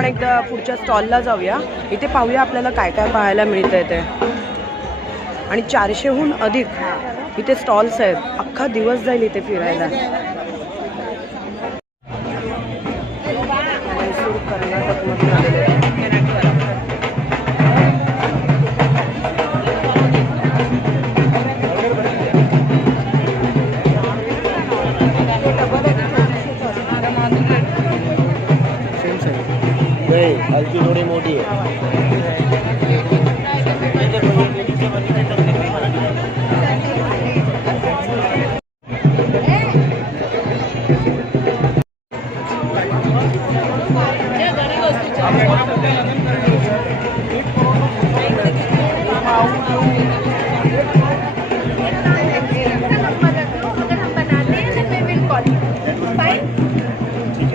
आपण एकदा पुढच्या स्टॉलला जाऊया. इथे पाहूया आपल्याला काय काय पाहायला मिळतंय ते. आणि 400हून अधिक इथे स्टॉल्स आहेत. अख्खा दिवस जाईल इथे फिरायला. मैसूर कर्नाटकमधून आलेले आहे. हल्की थोड़ी मोटी है.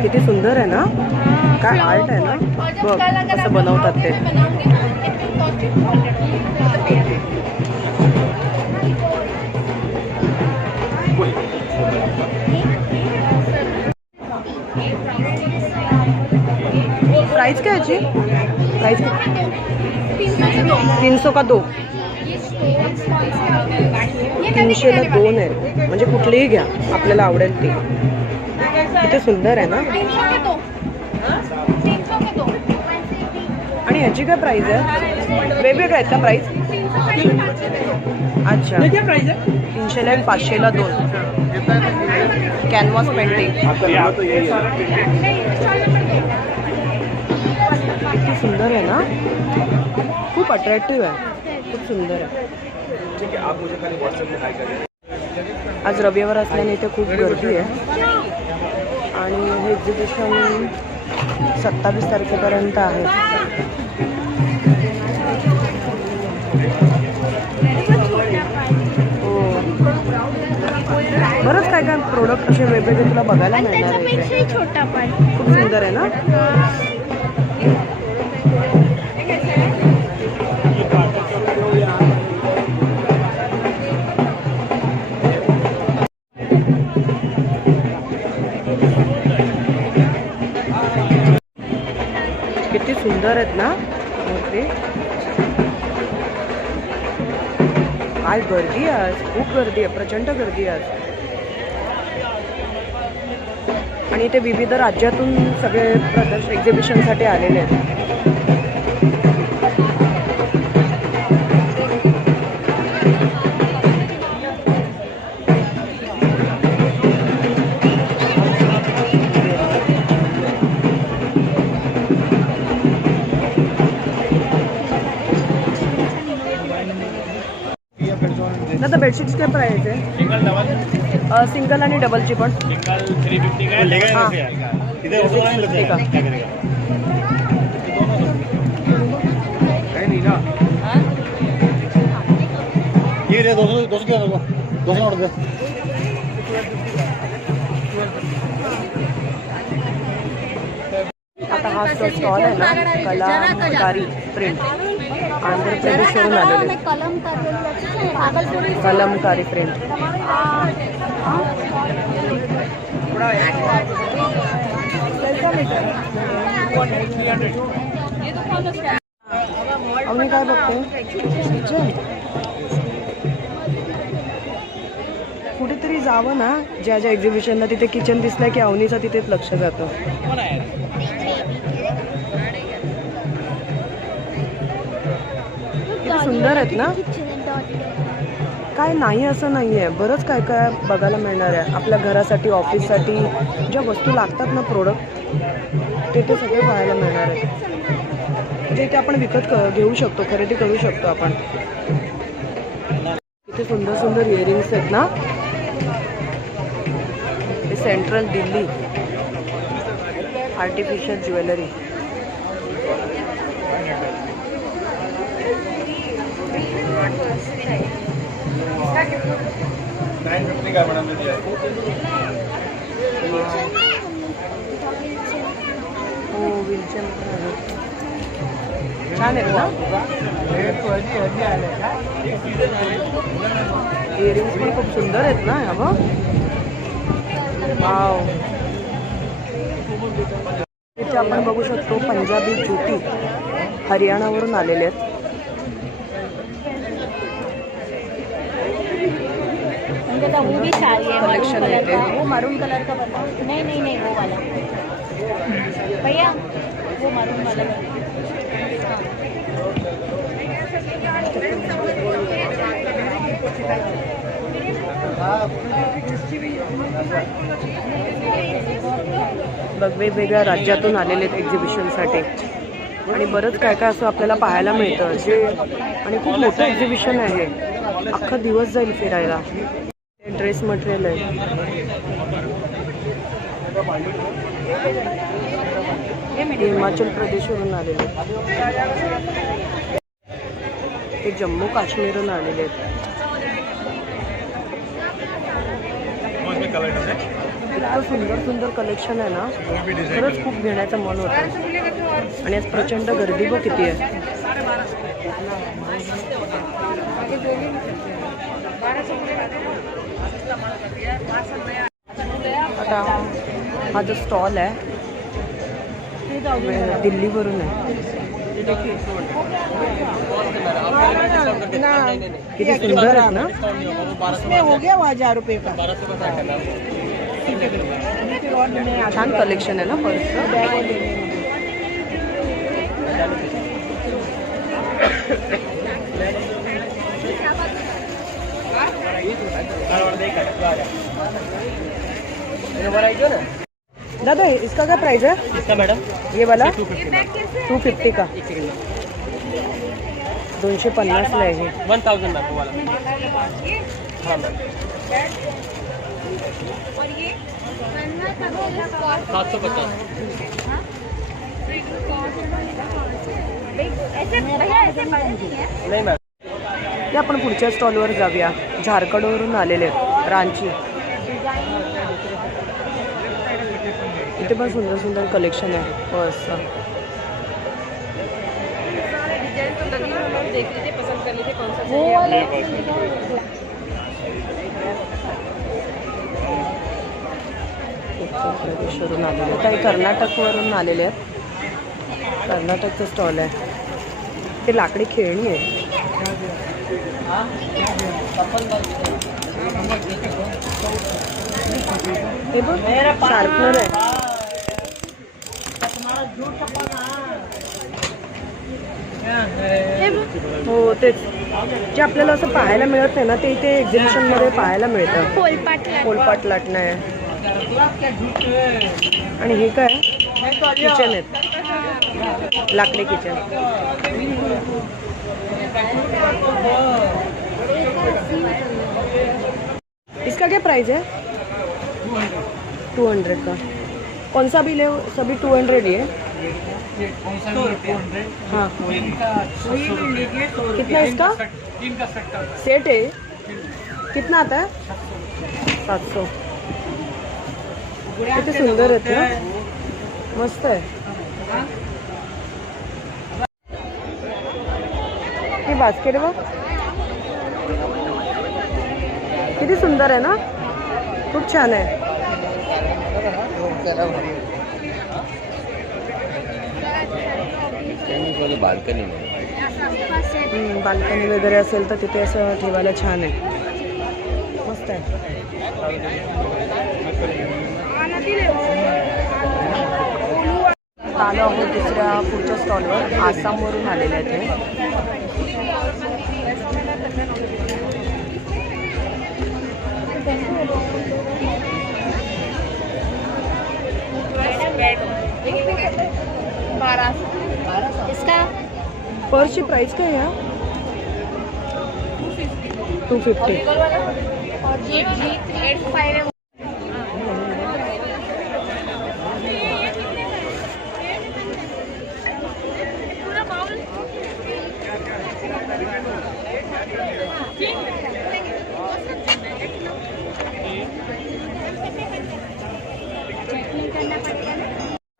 किती सुंदर आहे ना. काय आर्ट आहे ना. बघ कसं बनवतात ते. प्राइस क्या है? प्राइस 300 का 2. 300ला 2 आहे. म्हणजे कुठलीही घ्या आपल्याला आवडेल ती. किती सुंदर आहे ना. आणि ह्याची काय प्राइस आहे? वेगवेगळ्या आहेत का प्राइस? अच्छा. 300ला 1, 500ला 2. Canvas painting. किती सुंदर आहे ना. खूप अट्रॅक्टिव्ह आहे. खूप सुंदर आहे. आज रविवार असल्याने इथे खूप गर्दी आहे. आणि हे एक्झिबिशन 27 तारखेपर्यंत आहे. हो. बरंच काय काय प्रोडक्ट असे वेगवेगळे तुला बघायला मिळणार आहे. खूप सुंदर आहे ना. किती सुंदर आहेत ना मूर्ती. काय गर्दी आहे आज. खूप गर्दी आहे. प्रचंड गर्दी आहे आज. आणि इथे विविध राज्यातून सगळे एक्झिबिशनसाठी आलेले आहेत. दादा बेडशीट्स काय प्राइस आहे? सिंगल आणि डबलची पण. सिंगल 350 का लेगा इधर 350 का क्या करेगा. नहीं ना. ये दे 200 क्या दो 200 नोट दे. आता हा स्टॉल आहे ना कलाकारी प्रिंट. आंध्र प्रदेशवरून आलेले. कलमकारी प्रिंट. आम्ही काय बघतोय किचन. कुठेतरी जावं ना ज्या ज्या एक्झिबिशनला तिथे किचन दिसलं की अवनीचं तिथेच लक्ष जातं. किती सुंदर आहेत ना. काय नाही असं नाही आहे. बरंच काय काय बघायला मिळणार आहे. आपल्या घरासाठी ऑफिससाठी ज्या वस्तू लागतात ना प्रोडक्ट ते सगळे पाहायला मिळणार आहे. म्हणजे इथे आपण विकत घेऊ शकतो. खरेदी करू शकतो आपण. इथे सुंदर सुंदर इयरिंग्स आहेत ना. हे सेंट्रल दिल्ली आर्टिफिशियल ज्वेलरी. हो विलचेन छान आहेत ना. इयरिंग्स पण खूप सुंदर आहेत ना. ह्या बघ. वाव. इथे आपण बघू शकतो पंजाबी जुती हरियाणावरून आलेले आहेत. वो भी साड़ी है कलेक्शन है ये। वो मरून कलर का बता. नहीं नहीं नहीं वो वाला भैया वो मरून वाला. बघ वेगवेगळ्या राज्यातून आलेले आहेत एक्झिबिशनसाठी आणि बरंच काय काय असं आपल्याला पाहायला मिळतं जे आणि खूप मोठं एक्झिबिशन आहे. अख्खा दिवस जाईल फिरायला. ड्रेस मटेरियल आहे. ते हिमाचल प्रदेशवरून आलेले आहेत. ते जम्मू काश्मीरहून आलेले आहेत. इतकं सुंदर सुंदर कलेक्शन आहे ना, खरंच खूप घेण्याचं मन होतं. आणि आज प्रचंड गर्दी बघ किती आहे. आता हा जो स्टॉल आहे दिल्लीवरून आहे. किती सुंदर आहे ना. हो गया 1000 रुपये का. छान कलेक्शन आहे ना पर्सचं. दादा इसका क्या प्राइस है? इसका मैडम ये वाला 250 का 250 ला आहे. 1000 मैम वो वाला. हाँ मैम 750. नहीं मैम. ते आपण पुढच्या स्टॉलवर जाऊया. झारखंडवरून आलेले आहेत, रांची. इथे पण सुंदर सुंदर कलेक्शन आहे पर्सचं. उत्तर प्रदेशवरून आलेले काही कर्नाटकवरून आलेले आहेत. कर्नाटकचं स्टॉल आहे. ते लाकडी खेळणी आहे. हे बघ शार्पनर आहे. हो तेच जे आपल्याला असं पाहायला मिळत नाही ना ते इथे एक्झिबिशन मध्ये पाहायला मिळतं. पोलपाट लाटणं आहे. आणि हे काय किचन आहेत, लाकडी किचन. इसका क्या प्राइस है? 200 का. कौन सा भी ले सभी 200 ही है. हाँ कितना इसका सेट है? कितना आता है? 700. किती सुंदर आहेत ना, मस्त आहे. ही बास्केट बघ किती सुंदर आहे ना, खूप छान आहे. बाल्कनी वगैरे असेल तर तिथे असं ठेवायला छान आहे, मस्त आहे. आलो आहोत दुसऱ्या पुढच्या स्टॉलवर. आसामवरून आलेले आहेत हे. इसका पर्सची प्राइस काय आहे? 250. और ये 385 है.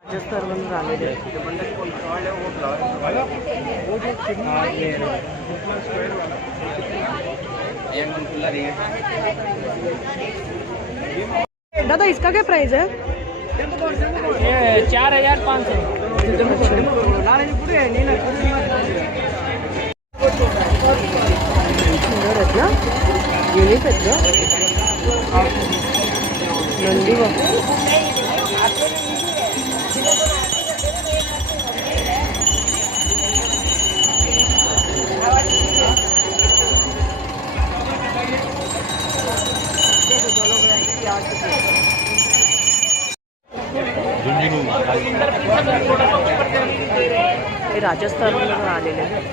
राजस्थानवरून आलेले आहेत. दादा इसका क्या प्राइस है? ये 4500 सुंदर आहेत ना, युनिक आहेत ना. नंदी बघ. हे राजस्थानमधून आलेले आहेत.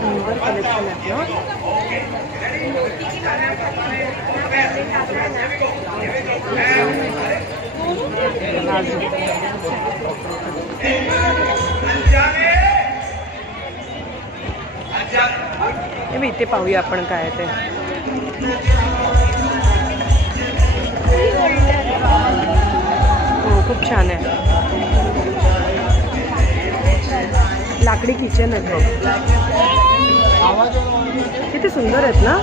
सुंदर कलेक्शन आहेत ना. हे मी इथे पाहूया आपण काय आहे ते. हो, खूप छान आहे. लाकडी किचन आहेत बघ. किती सुंदर आहेत ना.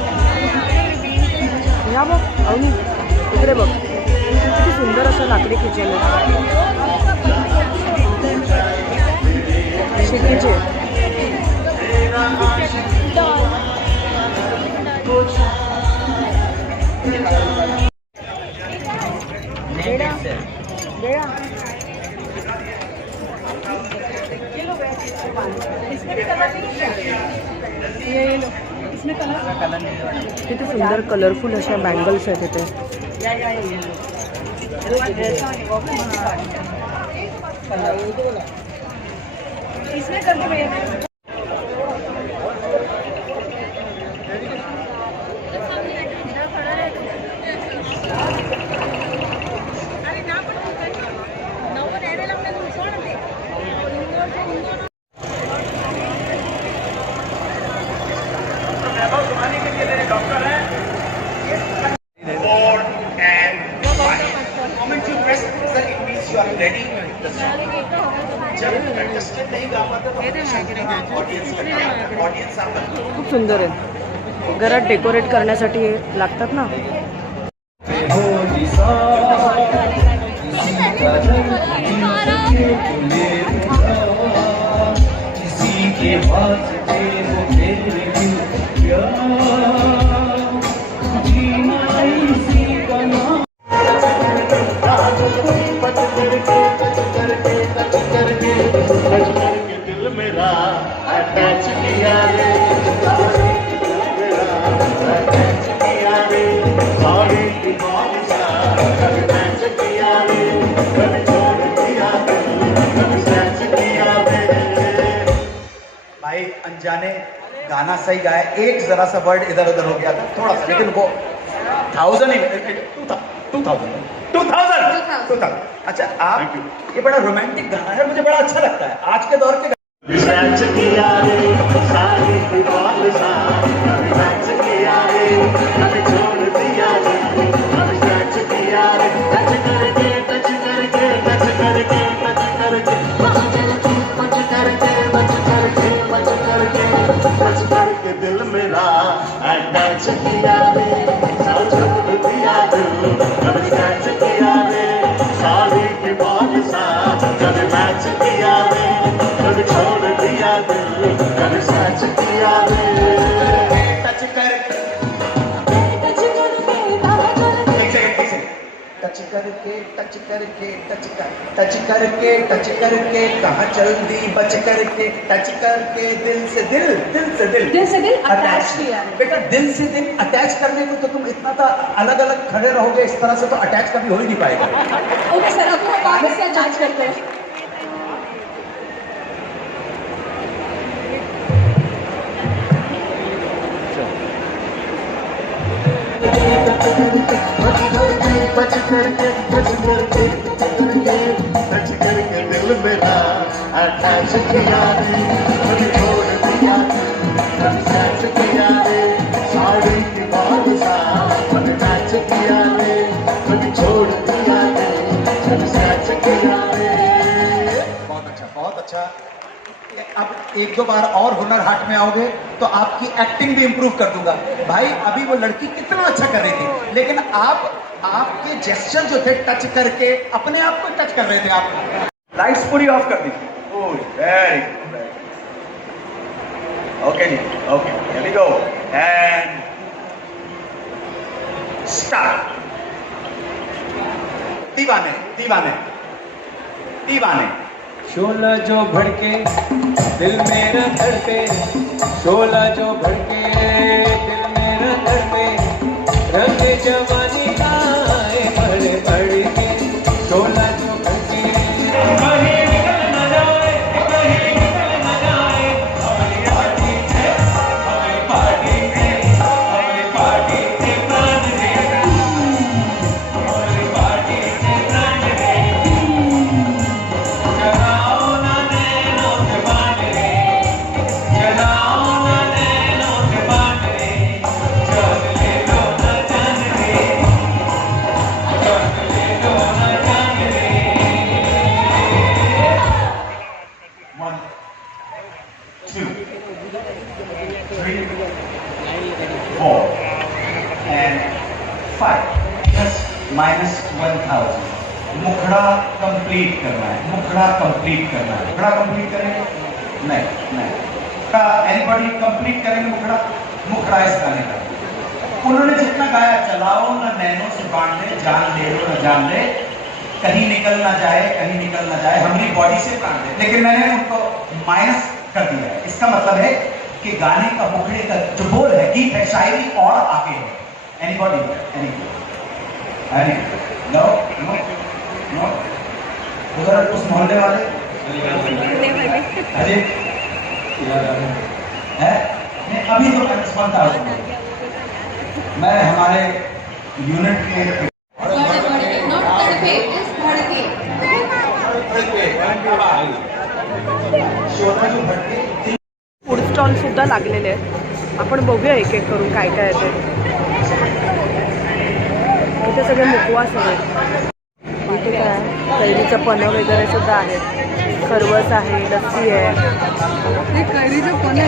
या बघ अवनी, इकडे बघ, किती सुंदर असं लाकडी किचन आहे. शिकीचे किती सुंदर कलरफुल अशा बँगल्स आहेत इथे. खूप सुंदर आहे. घरात डेकोरेट करण्यासाठी लागतात ना. अनजाने गाना सही गाया, एक जरा सा वर्ड इधर उधर हो गया था थोड़ा सा, लेकिन वो 1000 ही 2000. अच्छा, आप ये बड़ा रोमांटिक गाना है, मुझे बड़ा अच्छा लगता है आज के दौर के. दिल मेरा अटैच किया रे, छोड़ दिया दिल, कभी सच किया रे, साली की बात सा, कभी मैच किया रे, कभी छोड़ दिया दिल, कभी सच किया रे. टच करके कहाँ चल दी बच करके, टच करके दिल से दिल अटैच किया. बेटा दिल से दिल अटैच करने को तो तुम इतना तो अलग अलग खड़े रहोगे, इस तरह से तो अटैच कभी हो ही नहीं पाएगा. ओके सर, अब वो वापस से अटैच करते हैं. दिल मेरा अटैच किया रे, कभी छोड़ दिया, कभी सच किया रे, साड़ी की बात सा, कभी मैच किया रे, कभी छोड़ दिया रे, कभी सच किया रे. बहुत अच्छा, बहुत अच्छा. अब एक दो बार और हुनर हाट में आओगे तो आपकी एक्टिंग भी इंप्रूव कर दूंगा. भाई अभी वो लड़की कितना अच्छा कर रही थी, लेकिन आप आपके जेस्चर जो थे टच करके अपने आप को टच कर रहे थे आप। लाइट्स पूरी ऑफ कर दी। Very good. ओके जी, okay, here we go and start. दीवाने दीवाने दीवाने। शोला जो भड़के दिल मेरा धड़के, शोला जो भड़के दिल मेरा धड़के, रंग जवानी का है बड़े बड़े के, शोला जो भड़के कहीं निकल न जाए, कहीं निकल न जाए, हमारी पार्टी है, हमारी पार्टी है, हमारी पार्टी से प्राण दे, हमारी पार्टी से प्राण दे, जलाओ ना नैनों से बांध रे, जलाओ ना नैनों से बांध रे, जान ले लो ना जान रे, जान ले लो ना जान रे। 1 2 3 4 and 5 plus minus 1000। मुखड़ा कंप्लीट करना है, मुखड़ा कंप्लीट करना है। मुखड़ा कंप्लीट करेंगे? नहीं। का एनीबॉडी कंप्लीट करेंगे मुखड़ा? मुखड़ा इस गाने का उन्होंने जितना गाया, चलाओ ना नैनों से बांध ले, जान ले लो ना जान ले, कहीं निकल ना जाए, कहीं निकल ना जाए, हमारी बॉडी से प्राण ले। लेकिन मैंने उनको माइनस कर दिया है। इसका मतलब है कि गाने का मुखड़े का जो बोल है, गीत है, शायरी और आगे है। एनीबॉडी? No no no. उधर उस मोहल्ले वाले अरे है नहीं, अभी तो बनता है। मैं हमारे यूनिट के फूड स्टॉल सुद्धा लागलेले आहेत. आपण बघूया एक एक करून काय काय आहे ते. इथे सगळे मुखवास आहेत. इथे काय कैरीचं पन्ह वगैरे सुद्धा आहेत. खरवस आहे, लस्सी आहे. कैरीचं पन्ह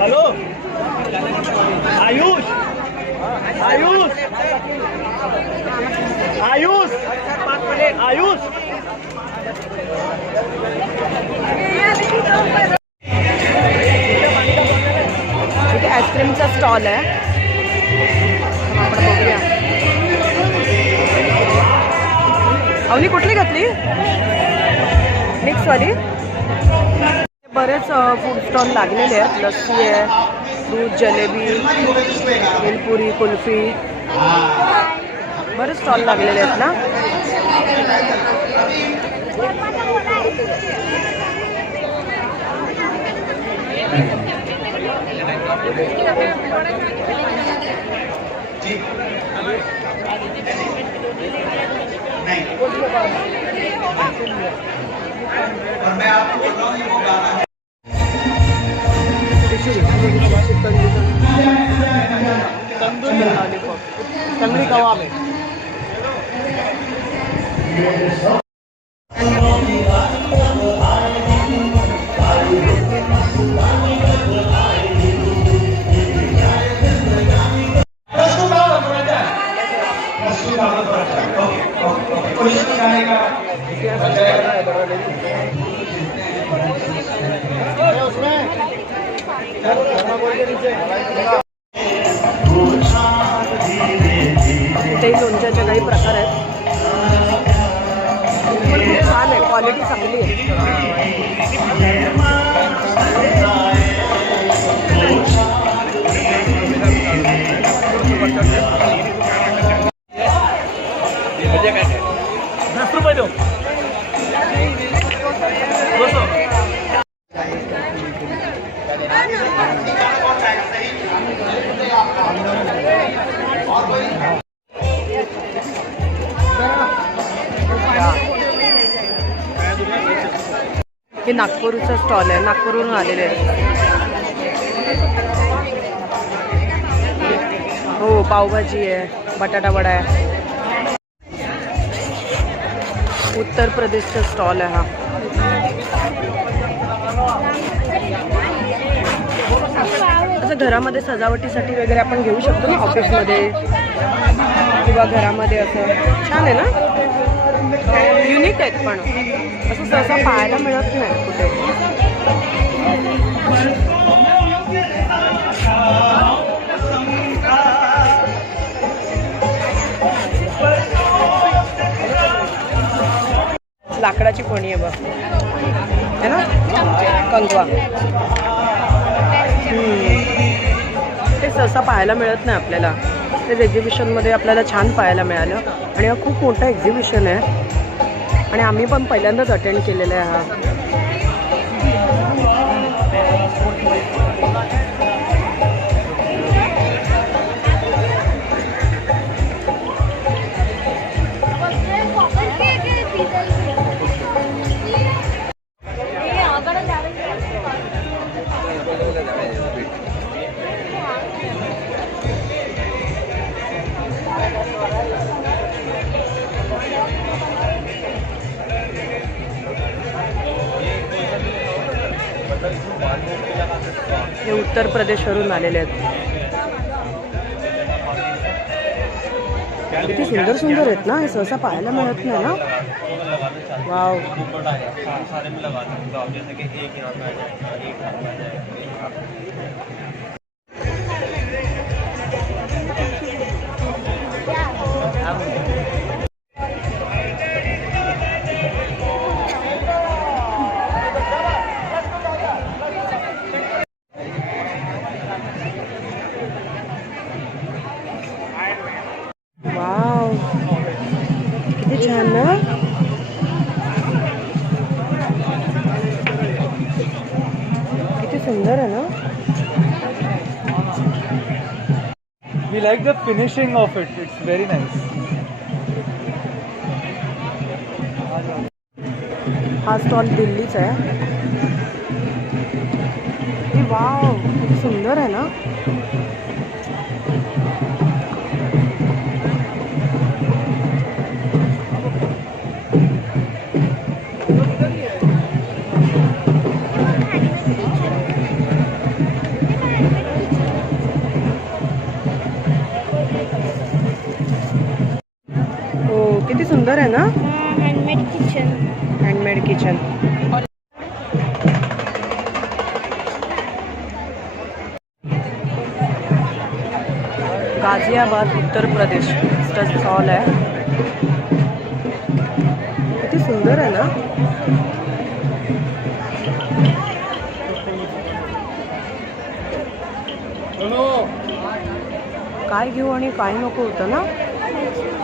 हेलो आयुष आयुष आयुष आयुष इथे आईस्क्रीमचा स्टॉल आहे. आपण बघूया. अवनी कुठली घेतली? मिक्सवाली. बरेच फूड स्टॉल लागलेले आहेत. लस्सी आहे, दूध, जलेबी, भेलपुरी, कुल्फी. बरेच स्टॉल लागलेले आहेत ना. जी नहीं, और मैं आपको बोल रहा हूँ ये वो गाना है। तंदूरी कबाब आहे. इथे लोणच्याचे काही प्रकार आहेत. पण खूप छान आहे, क्वालिटी चांगली आहे. 10 रुपये दो 200. नागपूरचा स्टॉल आहे, नागपूरवरून आलेले आहे. हो, पावभाजी आहे, बटाटा वडा आहे. उत्तर प्रदेशचा स्टॉल आहे हा. असं घरामध्ये सजावटीसाठी वगैरे आपण घेऊ शकतो ना, ऑफिसमध्ये किंवा घरामध्ये. असं छान आहे ना, युनिक आहेत पण असं सहसा पाहायला मिळत नाही कुठे. लाकडाची कोणी आहे बघ, है ना, कंगवा. ते सहसा पाहायला मिळत नाही आपल्याला. ते एक्झिबिशनमध्ये आपल्याला छान पाहायला मिळालं आणि हा खूप मोठा एक्झिबिशन आहे आणि आम्ही पण पहिल्यांदाच अटेंड केलेला आहे हा. हे उत्तर प्रदेशवरून आलेले आहेत. किती सुंदर सुंदर आहेत ना, हे सहसा पाहायला मिळत नाही ना. वाव. वाव, किती छान ना. किती सुंदर आहे ना. We like the finishing of it. It's very nice. हा स्टॉल दिल्लीचा आहे. वाव, किती सुंदर आहे ना. किती सुंदर आहे ना. Handmade kitchen. Handmade kitchen. Ghaziabad Uttar Pradesh चा स्टॉल आहे. किती सुंदर आहे ना. काय घेऊ आणि काय नको होतं ना.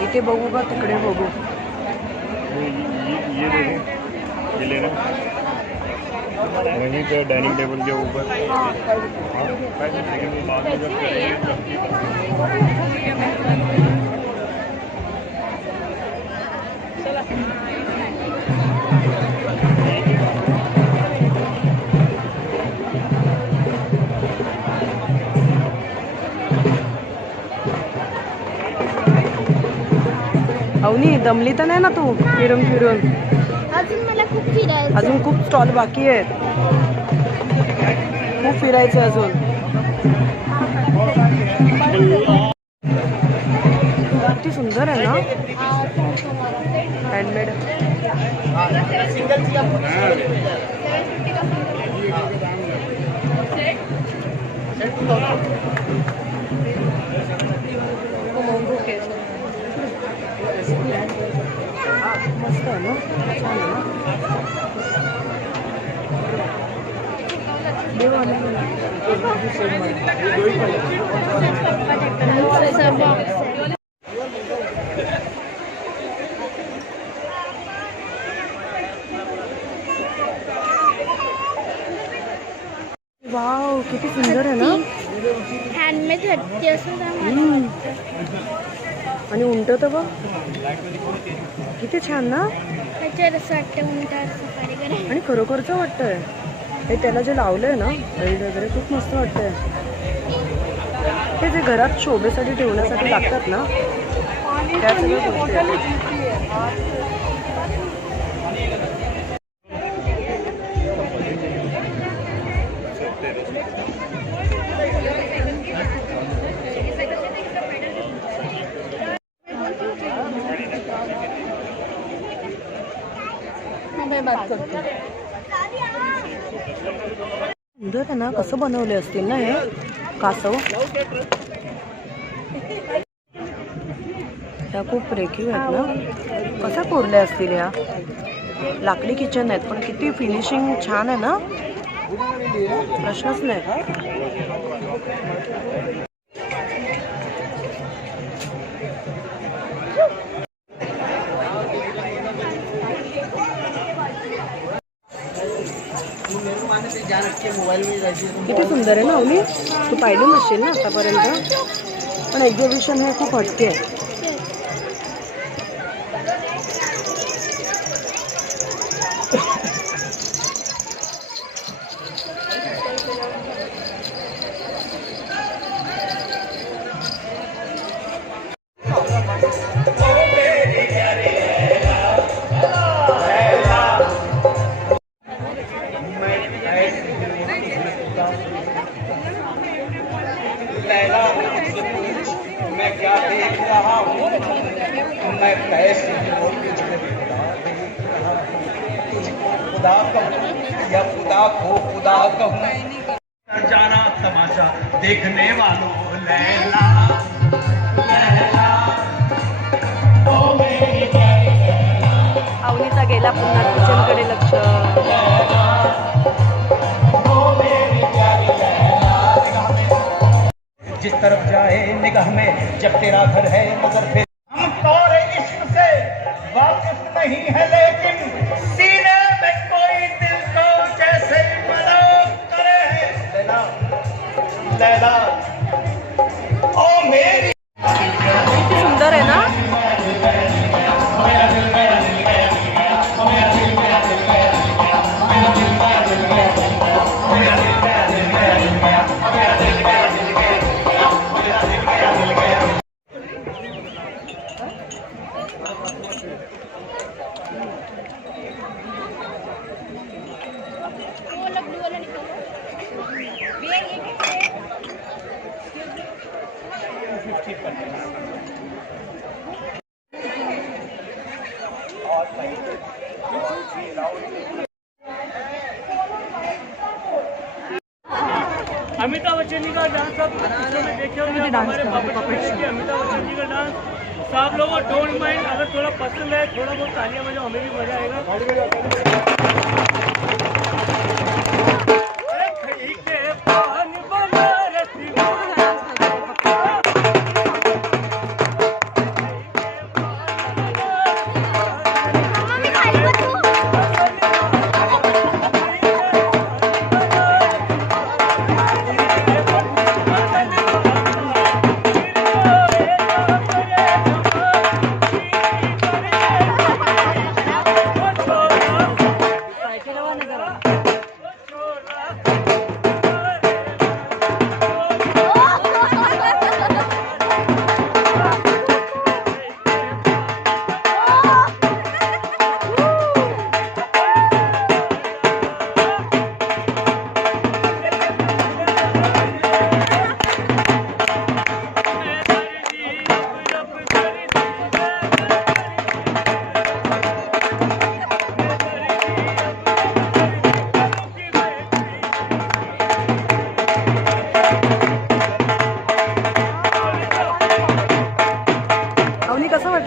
इथे बघू का तिकडे बघू. ये लेना वहीं पे डाइनिंग टेबल के ऊपर. अवनी, दमली तर नाही ना तू फिरून फिरून. अजून मला खूप फिरायचं. अजून खूप स्टॉल बाकी आहेत, खूप फिरायचं अजून. किती सुंदर आहे ना. हँडमेड. मस्त आहे ना, छान आहे ना. वाव, किती सुंदर आहे ना. हँडमेड हत्ती असं आणि उंट तर बघ किती छान ना. त्याच्यावर असं वाटतं उंटावर सफारी करा. आणि खरोखरचं वाटतंय हे त्याला जे लावलंय ना लाईट वगैरे खूप मस्त वाटतंय. हे जे घरात शोभेसाठी ठेवण्यासाठी लागतात ना त्या सगळ्या गोष्टी आहेत. सुंदर आहे ना. कसं बनवले असतील ना हे कासव. त्या खूप रेखीव आहेत ना. कसा कोरल्या असतील या. लाकडी किचन आहेत पण किती फिनिशिंग छान आहे ना. प्रश्नच नाही. किती सुंदर आहे ना अवनी. तू पाहिली नसशील ना आतापर्यंत पण एक्झिबिशन हे खूप हटके आहे. मैं क्या देख रहा हूँ, मैं पैसे की तुझको खुदा कहूँ या खुदा को खुदा कहूँ. जाना तमाशा देखने वालों लैला लैला ओ मेरी प्यारी लैला. अवनीचा गेला पुन्हा किचनकडे लक्ष. जिस तरफ जाए निगाह में जब तेरा घर है मगर फिर हम तौर इश्क से वाकिफ नहीं है लेकिन सीने में कोई दिल को जैसे मलोम करे है. लैला लैला ओ मेरी. किती सुंदर आहे ना. अमिताभ बच्चन जी का डांस आप देखे होंगे. हमारे अमिताभ बच्चन जी का डांस. तो आप लोगों डोंट माइंड, अगर थोड़ा पसंद है थोड़ा बहुत तालियां बजाओ, हमें भी मजा आएगा.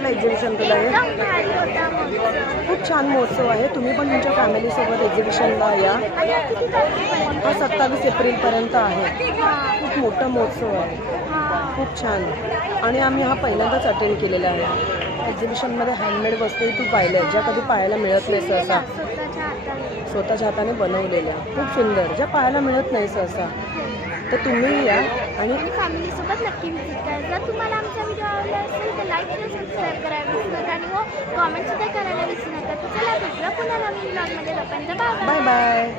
एक्झिबिशन तुला हे खूप छान महोत्सव आहे. तुम्ही पण तुमच्या फॅमिलीसोबत एक्झिबिशनला या. हा 27 एप्रिलपर्यंत आहे. खूप मोठा महोत्सव आहे, खूप छान. आणि आम्ही हा पहिल्यांदाच अटेंड केलेला आहे. एक्झिबिशनमध्ये हँडमेड वस्तूही तू पाहिल्या ज्या कधी पाहायला मिळत नाही सहसा. स्वतःच्या हाताने बनवलेल्या खूप सुंदर, ज्या पाहायला मिळत नाही सहसा. तर तुम्ही या आणि फॅमिलीसोबत नक्की विजिट करा. जर तुम्हाला आमचा व्हिडिओ आवडला असेल तर लाईक आणि सबस्क्राईब करायला विसरू नका आणि हो कॉमेंटसुद्धा करायला विसरू नका. तर चला भेटूया पुन्हा नवीन ब्लॉगमध्ये. तोपर्यंत बाय बाय बाय.